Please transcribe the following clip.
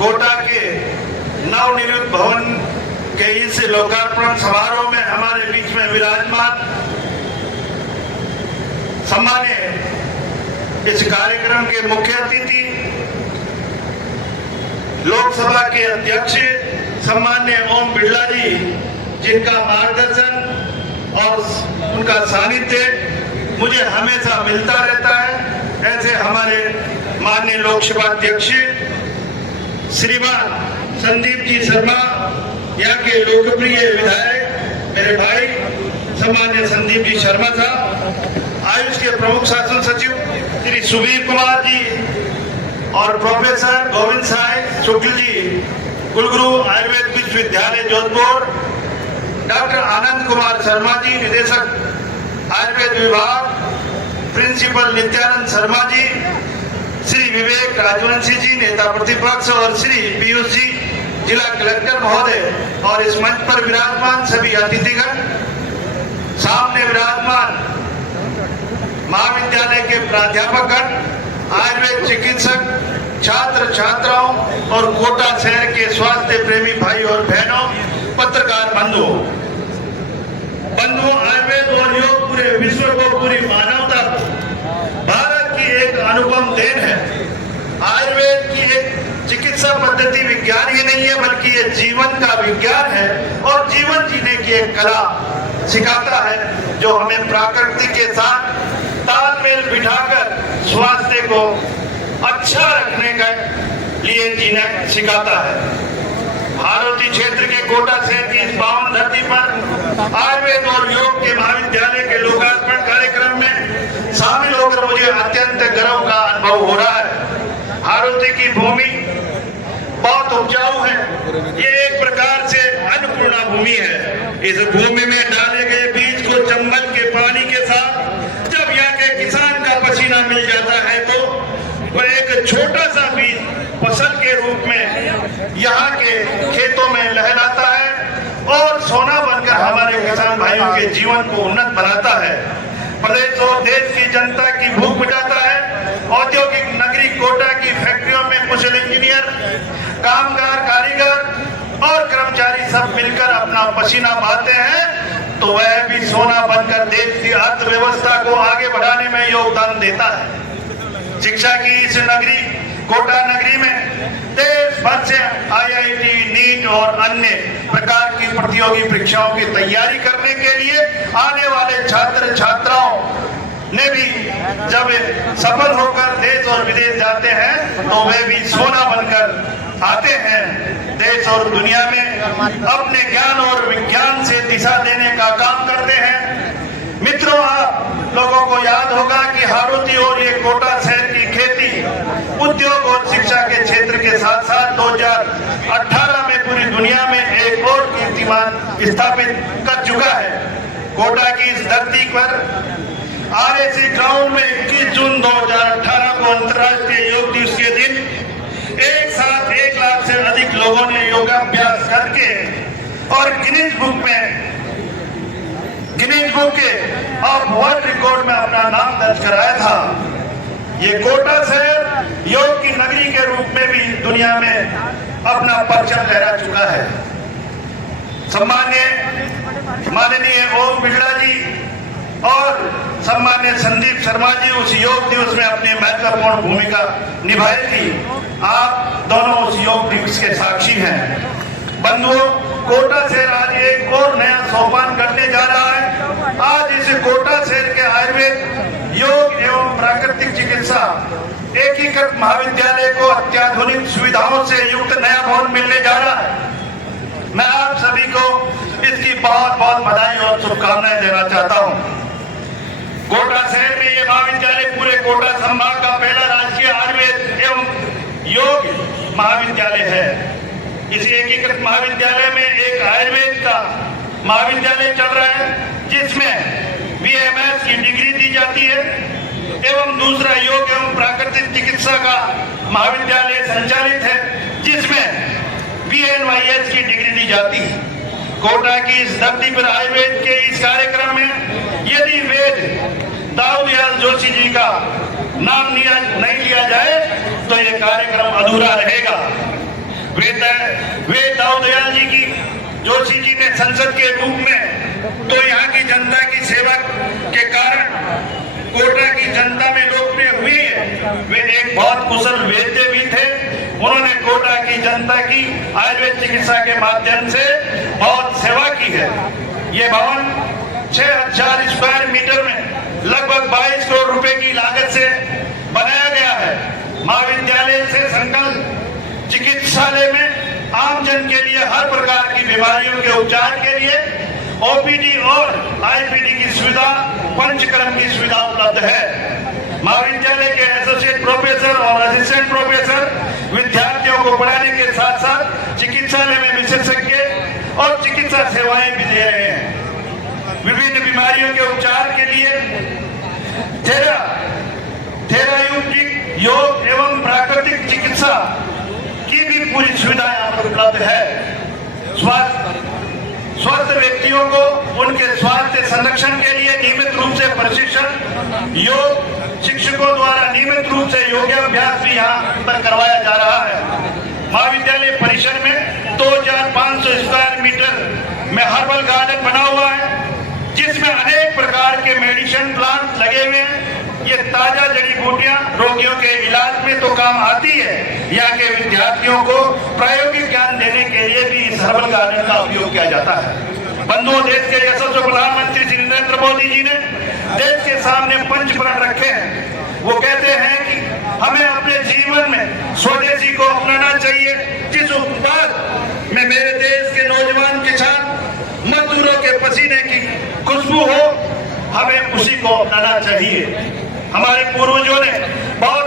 कोटा के नवनिर्मित भवन के इस लोकार्पण समारोह में हमारे बीच में विराजमान सम्मान्य इस कार्यक्रम के मुख्य अतिथि लोकसभा के अध्यक्ष सम्मान्य ओम बिरला जी, जिनका मार्गदर्शन और उनका सानिध्य मुझे हमेशा मिलता रहता है, ऐसे हमारे माननीय लोकसभा अध्यक्ष श्रीमान संदीप जी शर्मा, यहाँ के लोकप्रिय विधायक मेरे भाई सम्मान्य संदीप जी शर्मा साहब, आयुष के प्रमुख शासन सचिव श्री सुबीर कुमार जी और प्रोफेसर गोविंद साय शुक्ल जी, कुलगुरु आयुर्वेद विश्वविद्यालय जोधपुर, डॉक्टर आनंद कुमार शर्मा जी, निदेशक आयुर्वेद विभाग, प्रिंसिपल नित्यानंद शर्मा जी, श्री विवेक राजवंशी जी, नेता प्रतिपक्ष, और श्री पीयूष जी, जिला कलेक्टर महोदय, और इस मंच पर विराजमान सभी अतिथिगण, सामने विराजमान महाविद्यालय के प्राध्यापकगण, आयुर्वेद चिकित्सक, छात्र छात्राओं और कोटा शहर के स्वास्थ्य प्रेमी भाई और बहनों, पत्रकार बंधुओं, आयुर्वेद और योग पूरे विश्व को, पूरी मानवता को भारत की एक अनुपम देन है। आयुर्वेद की एक चिकित्सा पद्धति विज्ञान ही नहीं है, बल्कि ये जीवन का विज्ञान है और जीवन जीने की एक कला सिखाता है, जो हमें प्रकृति के साथ तालमेल बिठाकर स्वास्थ्य को अच्छा रखने के लिए जीना सिखाता है। भारतीय क्षेत्र के कोटा शहर की इस पावन धरती पर आयुर्वेद और योग के महाविद्यालय के लोकार्पण कार्यक्रम में शामिल होकर मुझे अत्यंत गर्व का अनुभव हो रहा है। भारतीय की भूमि बहुत उपजाऊ है, ये एक प्रकार से अन्नपूर्णा भूमि है। इस भूमि में डाले गए बीज को चंबल के पानी के साथ जब यहाँ के किसान का पसीना मिल जाता है, तो वह एक छोटा सा बीज फसल के रूप में यहाँ के खेतों में लहराता है और सोना बनकर हमारे किसान भाइयों के जीवन को उन्नत बनाता है, प्रदेश और देश की जनता की भूख मिटाता है। औद्योगिक नगरी कोटा की फैक्ट्रियों में कुशल इंजीनियर, कामगार, कारीगर और कर्मचारी सब मिलकर अपना पसीना बहाते हैं, तो वह भी सोना बनकर देश की अर्थव्यवस्था को आगे बढ़ाने में योगदान देता है। शिक्षा की इस नगरी कोटा नगरी में देश भर से IIT, नीट और अन्य प्रकार की प्रतियोगी परीक्षाओं की तैयारी करने के लिए आने वाले छात्र छात्राओं ने भी जब सफल होकर देश और विदेश जाते हैं, तो वे भी सोना बनकर आते हैं। देश और दुनिया में अपने ज्ञान और विज्ञान से दिशा देने का काम करते हैं। मित्रों, आप लोगों को याद होगा कि हारूती और ये कोटा शहर की खेती, उद्योग और शिक्षा के क्षेत्र के साथ साथ 2018 में पूरी दुनिया में एक और कीर्तिमान स्थापित कर चुका है। कोटा की इस धरती पर RAC ग्राउंड में 21 जून 2018 को अंतर्राष्ट्रीय योग दिवस के दिन एक साथ 1 लाख से अधिक लोगों ने योगाभ्यास करके और Guinness book of world record में अपना नाम दर्ज कराया था। ये कोटा शहर योग की नगरी के रूप में भी दुनिया में अपना परचम लहरा चुका है। माननीय ओम बिरला जी और सम्मान्य संदीप शर्मा जी उस योग दिवस में अपनी महत्वपूर्ण भूमिका निभाई थी। आप दोनों उस योग दिवस के साक्षी हैं। बंधुओं, कोटा शहर आज एक और नया सोपान करने जा रहा है। आज इस कोटा शहर के आयुर्वेद, योग एवं प्राकृतिक चिकित्सा एकीकृत महाविद्यालय को अत्याधुनिक सुविधाओं से युक्त नया भवन मिलने जा रहा है। मैं आप सभी को इसकी बहुत बहुत बधाई और शुभकामनाएं देना चाहता हूं। कोटा शहर में ये महाविद्यालय पूरे कोटा संभाग का पहला राजकीय आयुर्वेद एवं योग महाविद्यालय है। इस एकीकृत महाविद्यालय में एक आयुर्वेद का महाविद्यालय चल रहा है, जिसमें BMS की डिग्री दी जाती है, एवं दूसरा योग एवं प्राकृतिक चिकित्सा का महाविद्यालय संचालित है, जिसमें BNYS की डिग्री दी जाती है। कोटा की इस धरती पर आयुर्वेद के इस कार्यक्रम में यदि वेद दाऊदयाल जोशी जी का नाम नहीं लिया जाए तो ये कार्यक्रम अधूरा रहेगा। वे दाऊदयाल जी की जोशी जी ने संसद के रूप में तो यहाँ की जनता की सेवा के कारण कोटा की जनता में लोकप्रिय हुई है। वे एक बहुत कुशल वैद्य भी थे। उन्होंने कोटा की जनता की आयुर्वेद चिकित्सा के माध्यम से बहुत सेवा की है। ये भवन 6000 स्क्वायर मीटर में लगभग 22 करोड़ रुपए की लागत से बनाया गया है। महाविद्यालय से संकल्प चिकित्सालय में आम जन के लिए हर प्रकार की बीमारियों के उपचार के लिए ओपीडी और आईपीडी की सुविधा, पंचकर्म की सुविधा उपलब्ध है। महाविद्यालय के एसोसिएट प्रोफेसर और असिस्टेंट प्रोफेसर विद्यार्थियों को पढ़ाने के साथ साथ चिकित्सालय में विशेषज्ञ और चिकित्सा सेवाएं भी दे रहे हैं। विभिन्न बीमारियों के उपचार के लिए थेराप्यूटिक योग एवं प्राकृतिक चिकित्सा की भी पूरी सुविधा यहाँ पर उपलब्ध है। स्वस्थ व्यक्तियों को उनके स्वास्थ्य संरक्षण के लिए नियमित रूप से प्रशिक्षण योग शिक्षकों द्वारा नियमित रूप से योगाभ्यास भी यहाँ पर करवाया जा रहा है। महाविद्यालय परिसर में 2500 स्क्वायर मीटर में हर्बल गार्डन बना हुआ है, जिसमें अनेक प्रकार के मेडिसिन प्लांट लगे हुए हैं। ये ताजा जड़ी बूटियां रोगियों के इलाज में तो काम आती है। यहाँ के विद्यार्थियों को प्रायोगिक ज्ञान देने के लिए भी इस हर्बल गार्डन का उपयोग किया जाता है। बंधुओं, देश के यशस्वी प्रधानमंत्री श्री नरेंद्र मोदी जी ने देश के सामने पंच प्रण रखे हैं। वो कहते हैं कि हमें अपने जीवन में स्वदेशी को अपनाना चाहिए। जिस उत्पाद में मेरे देश के नौजवान किसान मजदूरों के पसीने की खुशबू हो, हमें उसी को अपनाना चाहिए। हमारे पूर्वजों ने बहुत